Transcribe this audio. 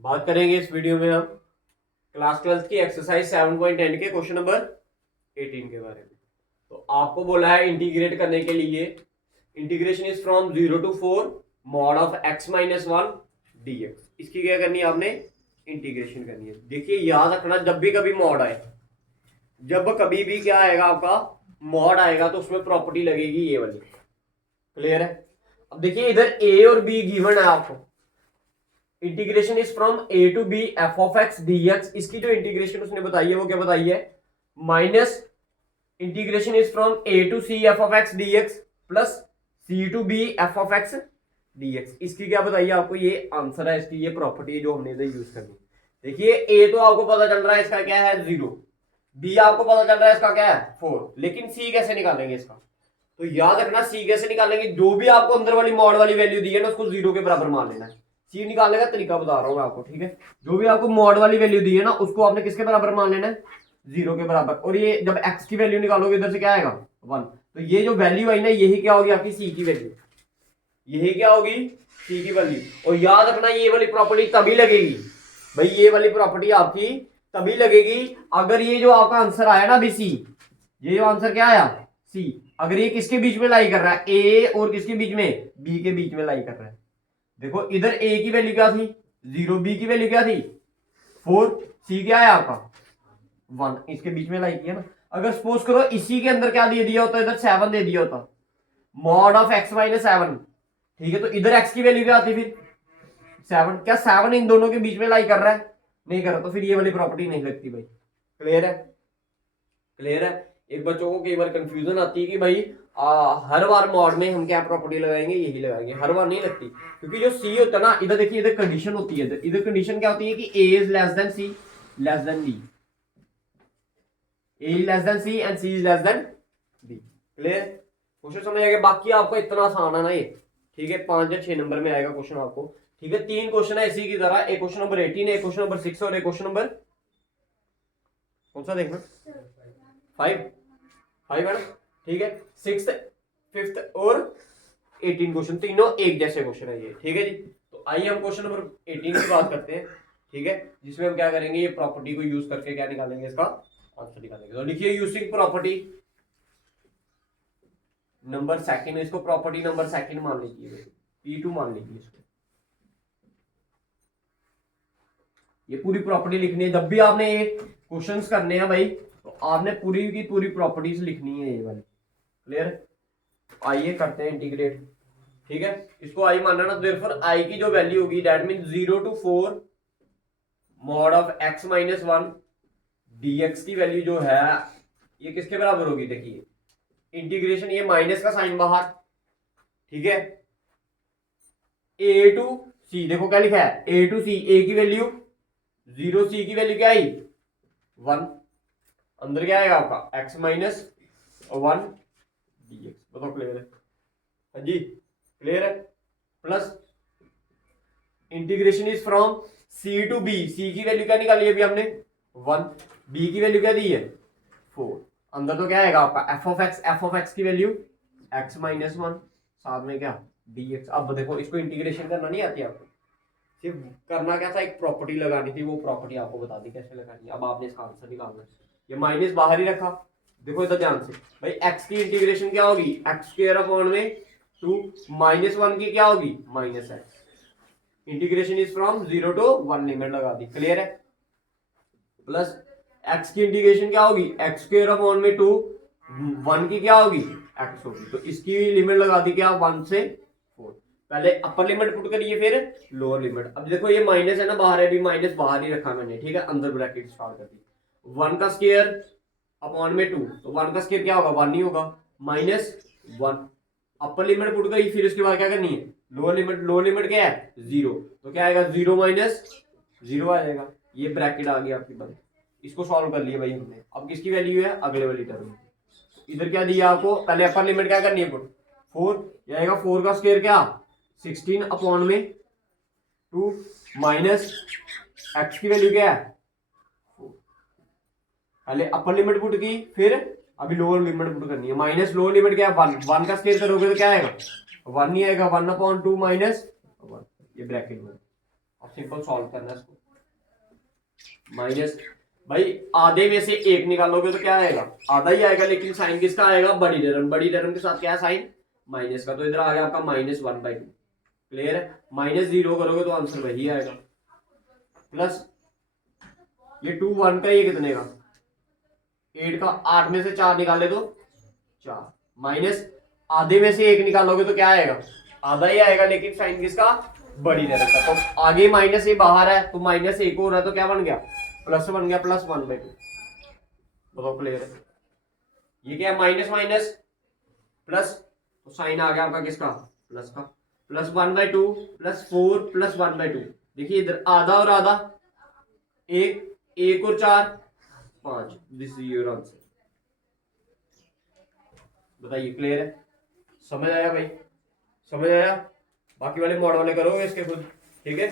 बात करेंगे इस वीडियो में हम क्लास 12 की एक्सरसाइज 7.10 के क्वेश्चन नंबर 18 के बारे में। तो आपको बोला है इंटीग्रेट करने के लिए integration is from 0 to 4 mod of x minus 1 dx। इसकी क्या करनी है आपने? इंटीग्रेशन करनी है। देखिए याद रखना, जब भी कभी मॉड आए, जब कभी भी क्या आएगा आपका मॉड आएगा तो उसमें प्रॉपर्टी लगेगी ये वाली। क्लियर है? अब देखिए इधर a और b गिवन है आपको। Integration is from A to B F of X D X. इसकी जो इंटीग्रेशन उसने बताई है वो क्या बताई है? Minus integration is from A to C F of X D X plus C to B F of X D X. इसकी क्या बताइए आपको? ये आंसर है, इसकी ये प्रॉपर्टी है जो हमने इधर यूज करनी। देखिए ए तो आपको पता चल रहा है इसका क्या है 0, बी आपको पता चल रहा है इसका क्या है 4, लेकिन सी कैसे निकालेंगे इसका? तो याद रखना सी कैसे निकालेंगे, जो भी आपको अंदर वाली मॉड वाली वैल्यू दी है ना उसको 0 के बराबर मान लेना है। सी निकालने का तरीका बता रहा हूं मैं आपको, ठीक है? जो भी आपको मॉड वाली वैल्यू दी है ना उसको आपने किसके बराबर मान लेना है? 0 के बराबर। और ये जब x की वैल्यू निकालोगे इधर से क्या आएगा 1। तो ये जो वैल्यू आई ना यही क्या होगी आपकी c की वैल्यू, यही क्या होगी c की वैल्यू। और याद रखना ये वाली प्रॉपर्टी तभी लगेगी भाई, ये वाली प्रॉपर्टी आपकी तभी लगेगी अगर ये जो आपका आंसर आया ना बी सी, ये जो आंसर क्या आया सी, अगर ये किसके बीच में लाई कर रहा है? ए और किसके बीच में? बी के बीच में लाई कर रहा है। देखो इधर ए की वैल्यू क्या थी 0, बी की वैल्यू क्या थी 4, सी क्या है आपका 1, इसके बीच में लाई किया ना। अगर सपोज करो इसी के अंदर क्या दे दिया होता, इधर 7 दे दिया होता, मॉड ऑफ x माइनस 7, ठीक है? तो इधर x की वैल्यू क्या आती फिर 7। क्या 7 इन दोनों के बीच में लाई कर रहा है? नहीं कर रहा, तो फिर ये वाली प्रॉपर्टी नहीं लगती भाई। क्लियर है? क्लियर है? एक बच्चों को कई बार कंफ्यूजन आती है कि भाई हर बार मॉड में हम क्या प्रॉपर्टी लगाएंगे? यही लगाएंगे। हर बार नहीं लगती, क्योंकि जो सी होता है ना, इधर देखिए इधर कंडीशन होती है, इधर कंडीशन क्या होती है कि A is less than C less than B, A is less than C and C is less than B. Clear? Question समझ आएगा? बाकी आपको इतना आसान है ना ये, ठीक है? 5 या 6 नंबर में आएगा क्वेश्चन आपको, ठीक है? 3 क्वेश्चन है इसी की तरह, एक क्वेश्चन नंबर 18 है, एक क्वेश्चन नंबर 6 और एक क्वेश्चन नंबर कौन सा देखना 5 है ना, ठीक है? 6th 5th और 18 क्वेश्चन, तीनों एक जैसे क्वेश्चन है ये, ठीक है जी? तो आइए हम क्वेश्चन नंबर 18 की बात करते हैं, ठीक है? जिसमें हम क्या करेंगे, ये प्रॉपर्टी को यूज करके क्या निकालेंगे, इसका आंसर निकालेंगे। तो लिखिए यूजिंग प्रॉपर्टी नंबर सेकंड, इसको प्रॉपर्टी नंबर सेकंड मान लीजिए, P2 मान लीजिए इसको। ये पूरी प्रॉपर्टी लिखनी है। जब भी आपने ये क्वेश्चंस करने हैं भाई तो आपने पूरी की पूरी प्रॉपर्टीज लिखनी है ये वाली। क्लियर? आइए करते हैं इंटीग्रेट, ठीक है? इसको आई मानना ना, देयरफॉर आई की जो वैल्यू होगी that mean 0 to 4 mod of x minus 1 dx की वैल्यू जो है ये किसके बराबर होगी? देखिए इंटीग्रेशन, ये माइनस का साइन बाहर, ठीक है? a टू c, देखो क्या लिखा है a टू c, a की वैल्यू 0, c की वैल्यू क्या आई 1, अंदर क्या आएगा आपका x माइनस 1 dx। बताओ क्लियर है? हाँ जी क्लियर है? Plus integration is from C to B, सी की वैल्यू क्या निकाली अभी हमने 1, बी की वैल्यू क्या दी है 4, अंदर तो क्या आएगा आपका एफ ऑफ एक्स की वैल्यू x माइनस 1, साथ में क्या dx। अब देखो इसको इंटीग्रेशन करना नहीं आती आपको, सिर्फ करना क्या था, एक प्रॉपर्टी लगानी थी, वो प्रॉपर्टी आपको बता दी कैसे लगानी है। अब आपने इसका आंसर निकालना है। ये माइनस बाहर ही रखा, देखो इधर ध्यान से भाई, x की इंटीग्रेशन क्या होगी एक्स स्क्वायर अपॉन में 2, माइनस 1 की क्या होगी minus x. Integration is from 0 to 1 limit लगा दी। क्लियर है? प्लस x की इंटीग्रेशन क्या होगी एक्स स्क्वायर अपॉन में 2, 1 की क्या होगी x होगी, तो इसकी लिमिट लगा दी क्या 1 से 4। पहले अपर लिमिट पुट करिए फिर लोअर लिमिट। अब देखो ये माइनस है ना बाहर है, अभी माइनस बाहर ही रखा मैंने, ठीक है? अंदर ब्रैकेट स्टार्ट कर दी, 1 का स्क्वायर अपॉन में 2, तो 1 का स्क्वायर क्या होगा 1 ही होगा, माइनस 1। अपर लिमिट पुट गई, फिर उसके बाद क्या करनी है लोअर लिमिट। लोअर लिमिट क्या है 0, तो क्या आएगा 0 माइनस 0 आ जाएगा। ये ब्रैकेट आ गई आपकी बंद। इसको सॉल्व कर लिया भाई हमने। अब किसकी वैल्यू है अगले वाली टर्म, इधर क्या दिया आपको, पहले अपर लिमिट क्या करनी है पुट 4, ये आएगा 4 का स्क्वायर क्या 16 अपॉन में 2 माइनस एक्स की वैल्यू क्या है 4। पहले अपर लिमिट पुट की, फिर अभी लोअर लिमिट पुट करनी है। माइनस लोअर लिमिट क्या है 1, 1 का स्क्वायर करोगे तो क्या आएगा 1 ही आएगा, 1 अपॉन 2 माइनस 1, ये ब्रैकेट में। अब सिंपल सॉल्व करना है इसको। माइनस, भाई आधे में से एक निकालोगे तो क्या आएगा, आधा ही आएगा, लेकिन साइन किसका आएगा, बड़ी टर्म, बड़ी टर्म के साथ क्या है साइन, माइनस का, तो इधर आ गया आपका -1/2। क्लियर है, -0 करोगे तो आंसर वही आएगा। प्लस ये 2 1 का, ये कितने का, 8 का, 8 में से 4 निकाले तो 4, माइनस आधे में से एक निकालोगे तो क्या आएगा, आधा ही आएगा, लेकिन साइन किसका, बड़ी टर्म का, तो आगे माइनस ये बाहर है तो माइनस एक हो रहा है, तो क्या बन गया, प्लस बन गया, +1/2। बताओ क्लियर है, ये क्या है, माइनस माइनस प्लस, तो साइन आ गया आपका किसका, प्लस का, +1/2 +4 +1/2। देखिए इधर आधा और आधा, एक, एक और 4 5, दिस इज योर आंसर। बताइए क्लियर है, समझ आया भाई, समझ आया, बाकी वाले मॉड वाले करोगे इसके खुद, ठीक है।